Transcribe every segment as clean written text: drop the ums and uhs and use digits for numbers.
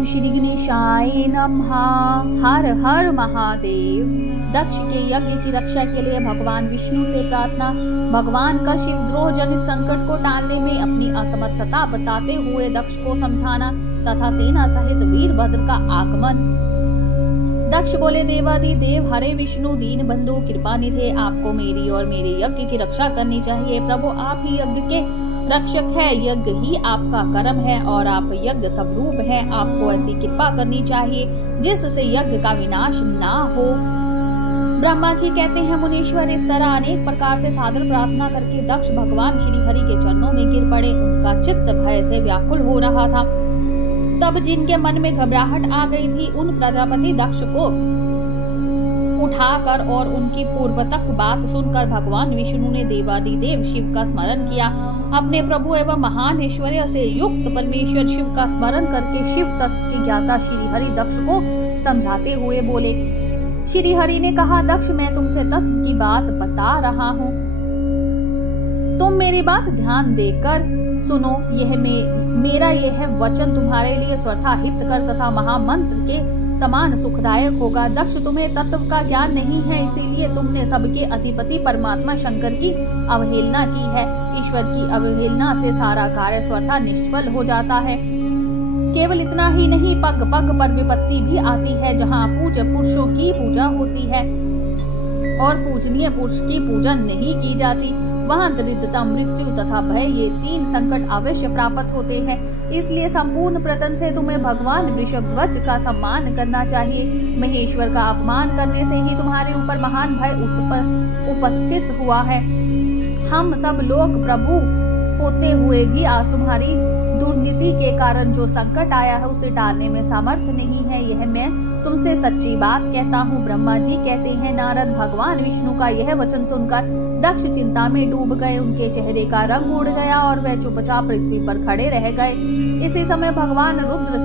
ओम श्री गणेशाय नमः। हर हर महादेव। दक्ष के यज्ञ की रक्षा के लिए भगवान विष्णु से प्रार्थना। भगवान का शिवद्रोह जनित संकट को टालने में अपनी असमर्थता बताते हुए दक्ष को समझाना तथा सेना सहित वीरभद्र का आगमन। दक्ष बोले, देवादि देव हरे विष्णु दीन बंधु कृपा निधे, आपको मेरी और मेरे यज्ञ की रक्षा करनी चाहिए। प्रभु आप ही यज्ञ के रक्षक है, यज्ञ ही आपका कर्म है और आप यज्ञ स्वरूप है। आपको ऐसी कृपा करनी चाहिए जिससे यज्ञ का विनाश ना हो। ब्रह्मा जी कहते हैं, मुनीश्वर इस तरह अनेक प्रकार से सादर प्रार्थना करके दक्ष भगवान श्री हरि के चरणों में गिर पड़े। उनका चित्त भय से व्याकुल हो रहा था। तब जिनके मन में घबराहट आ गई थी, उन प्रजापति दक्ष को उठाकर और उनकी पूर्वतक बात सुनकर भगवान विष्णु ने देवादिदेव शिव का स्मरण किया। अपने प्रभु एवं महान ऐश्वर्य से युक्त परमेश्वर शिव का स्मरण करके शिव तत्व के ज्ञाता श्री हरि दक्ष को समझाते हुए बोले। श्री हरि ने कहा, दक्ष मैं तुमसे तत्व की बात बता रहा हूँ, तुम मेरी बात ध्यान देकर सुनो। यह मेरा यह वचन तुम्हारे लिए स्वतः हितकर तथा महामंत्र के समान सुखदायक होगा। दक्ष तुम्हें तत्व का ज्ञान नहीं है, इसीलिए तुमने सबके अधिपति परमात्मा शंकर की अवहेलना की है। ईश्वर की अवहेलना से सारा कार्य स्वतः निष्फल हो जाता है। केवल इतना ही नहीं, पग पग पर विपत्ति भी आती है। जहाँ पूज्य पुरुषों की पूजा होती है और पूजनीय पुरुष की पूजा नहीं की जाती, वहाँ दरिद्रता, मृत्यु तथा भय, ये तीन संकट अवश्य प्राप्त होते हैं। इसलिए संपूर्ण प्रयत्न से तुम्हें भगवान वृषभध्वज का सम्मान करना चाहिए। महेश्वर का अपमान करने से ही तुम्हारे ऊपर महान भय उपस्थित हुआ है। हम सब लोग प्रभु होते हुए भी आज तुम्हारी दुर्नीति के कारण जो संकट आया है उसे टालने में सामर्थ नहीं है। यह मैं तुमसे सच्ची बात कहता हूँ। ब्रह्मा जी कहते हैं, नारद भगवान विष्णु का यह वचन सुनकर दक्ष चिंता में डूब गए। उनके चेहरे का रंग उड़ गया और वह चुपचाप पृथ्वी पर खड़े रह गए। इसी समय भगवान रुद्र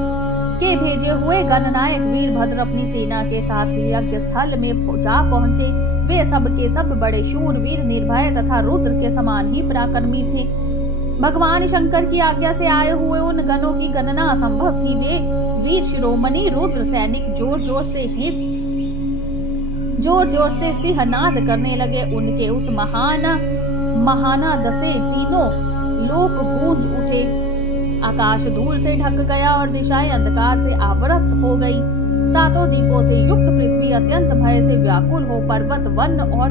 के भेजे हुए गणनायक वीरभद्र अपनी सेना के साथ यज्ञ स्थल में जा पहुँचे। वे सब के सब बड़े शूर, वीर, निर्भय तथा रुद्र के समान ही पराक्रमी थे। भगवान शंकर की आज्ञा से आए हुए उन गणों की गणना असंभव थी। वे वीर शिरोमणि रुद्र सैनिक जोर जोर से सिंहनाद करने लगे। उनके उस महानाद से तीनों लोक गूंज उठे। आकाश धूल से ढक गया और दिशाएं अंधकार से आवृत हो गई। सातों दीपों से युक्त पृथ्वी अत्यंत भय से व्याकुल हो पर्वत, वन और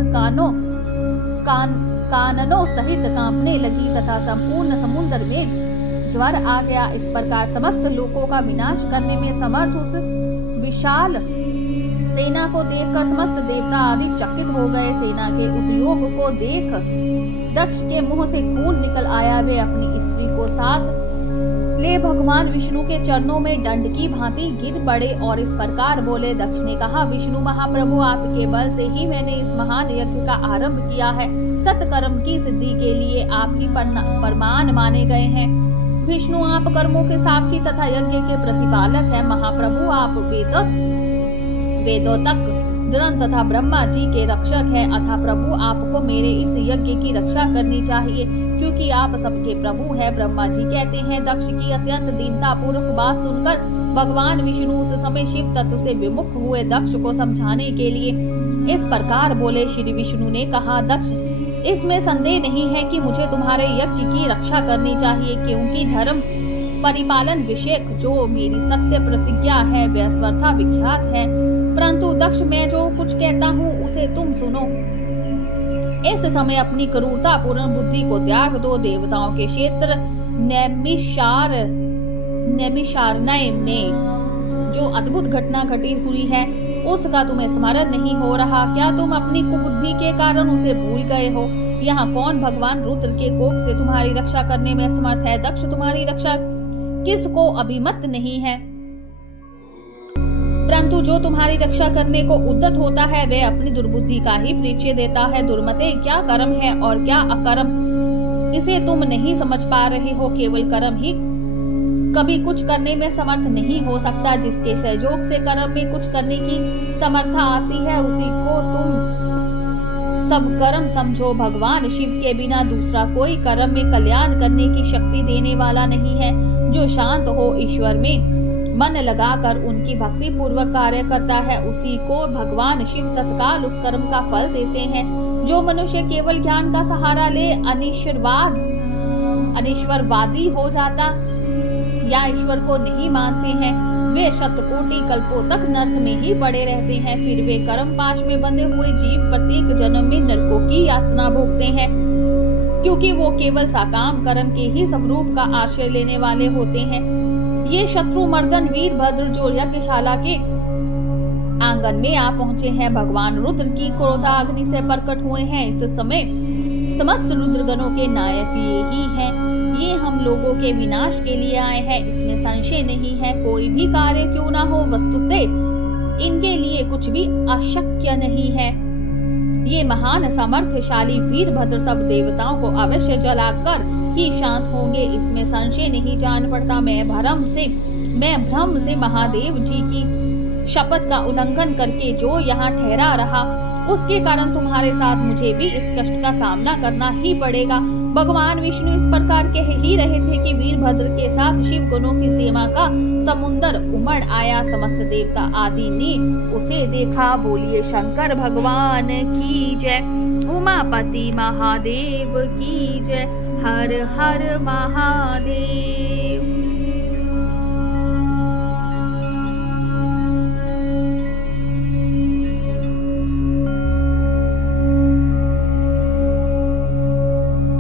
काननों सहित कांपने लगी तथा संपूर्ण समुद्र में ज्वर आ गया। इस प्रकार समस्त लोकों का विनाश करने में समर्थ उस विशाल सेना को देखकर समस्त देवता आदि चकित हो गए। सेना के उद्योग को देख दक्ष के मुंह से खून निकल आया। वे अपनी स्त्री को साथ ले भगवान विष्णु के चरणों में दंड की भांति गिर पड़े और इस प्रकार बोले। दक्ष ने कहा, विष्णु महाप्रभु, आपके बल से ही मैंने इस महान यज्ञ का आरंभ किया है। सत्कर्म की सिद्धि के लिए आप ही प्रमाण माने गए हैं। विष्णु आप कर्मों के साक्षी तथा यज्ञ के प्रतिपालक है। महाप्रभु आप वेदों तक दृढ़ तथा ब्रह्मा जी के रक्षक है। अतः प्रभु आपको मेरे इस यज्ञ की रक्षा करनी चाहिए, क्योंकि आप सबके प्रभु है। ब्रह्मा जी कहते हैं, दक्ष की अत्यंत दीनता पूर्वक बात सुनकर भगवान विष्णु उस समय शिव तत्व से विमुख हुए। दक्ष को समझाने के लिए इस प्रकार बोले। श्री विष्णु ने कहा, दक्ष इसमें संदेह नहीं है कि मुझे तुम्हारे यज्ञ की रक्षा करनी चाहिए, क्योंकि धर्म परिपालन विषयक जो मेरी सत्य प्रतिज्ञा है वह स्वतः विख्यात है। परंतु दक्ष मैं जो कुछ कहता हूँ उसे तुम सुनो। इस समय अपनी क्रूरता पूर्ण बुद्धि को त्याग दो। देवताओं के क्षेत्र नैमिषारण्य में जो अद्भुत घटना घटी हुई है उसका तुम्हें स्मरण नहीं हो रहा। क्या तुम अपनी कुबुद्धि के कारण उसे भूल गए हो? यहाँ कौन भगवान रुद्र के कोप से तुम्हारी रक्षा करने में समर्थ है? दक्ष तुम्हारी रक्षा किसको अभिमत नहीं है, परंतु जो तुम्हारी रक्षा करने को उद्यत होता है वह अपनी दुर्बुद्धि का ही परिचय देता है। दुर्मते, क्या कर्म है और क्या अकर्म, इसे तुम नहीं समझ पा रहे हो। केवल कर्म ही कभी कुछ करने में समर्थ नहीं हो सकता। जिसके सहयोग से कर्म में कुछ करने की समर्था आती है उसी को तुम सब कर्म समझो। भगवान शिव के बिना दूसरा कोई कर्म में कल्याण करने की शक्ति देने वाला नहीं है। जो शांत हो ईश्वर में मन लगाकर उनकी भक्ति पूर्वक कार्य करता है, उसी को भगवान शिव तत्काल उस कर्म का फल देते हैं। जो मनुष्य केवल ज्ञान का सहारा ले अनिश्वरवादी हो जाता या ईश्वर को नहीं मानते हैं, वे शतकोटि कल्पों तक नरक में ही पड़े रहते हैं। फिर वे कर्म पाश में बंधे हुए जीव प्रत्येक जन्म में नरकों की यातना भोगते हैं, क्योंकि वो केवल साकाम कर्म के ही स्वरूप का आश्रय लेने वाले होते हैं। ये शत्रु मर्दन वीरभद्र जो यज्ञशाला के आंगन में आ पहुँचे हैं, भगवान रुद्र की क्रोधाग्नि से प्रकट हुए हैं। इस समय समस्त रुद्रगणों के नायक ये ही हैं। ये हम लोगों के विनाश के लिए आए हैं, इसमें संशय नहीं है। कोई भी कार्य क्यों ना हो, वस्तुतः इनके लिए कुछ भी अशक्य नहीं है। ये महान सामर्थ्यशाली वीरभद्र सब देवताओं को अवश्य जलाकर ही शांत होंगे, इसमें संशय नहीं। जान पड़ता मैं भ्रम से महादेव जी की शपथ का उल्लंघन करके जो यहाँ ठहरा रहा, उसके कारण तुम्हारे साथ मुझे भी इस कष्ट का सामना करना ही पड़ेगा। भगवान विष्णु इस प्रकार कह ही रहे थे कि वीरभद्र के साथ शिव गणों की सेना का समुद्र उमड़ आया। समस्त देवता आदि ने उसे देखा। बोलिए शंकर भगवान की जय, उमापति महादेव की जय, हर हर महादेव।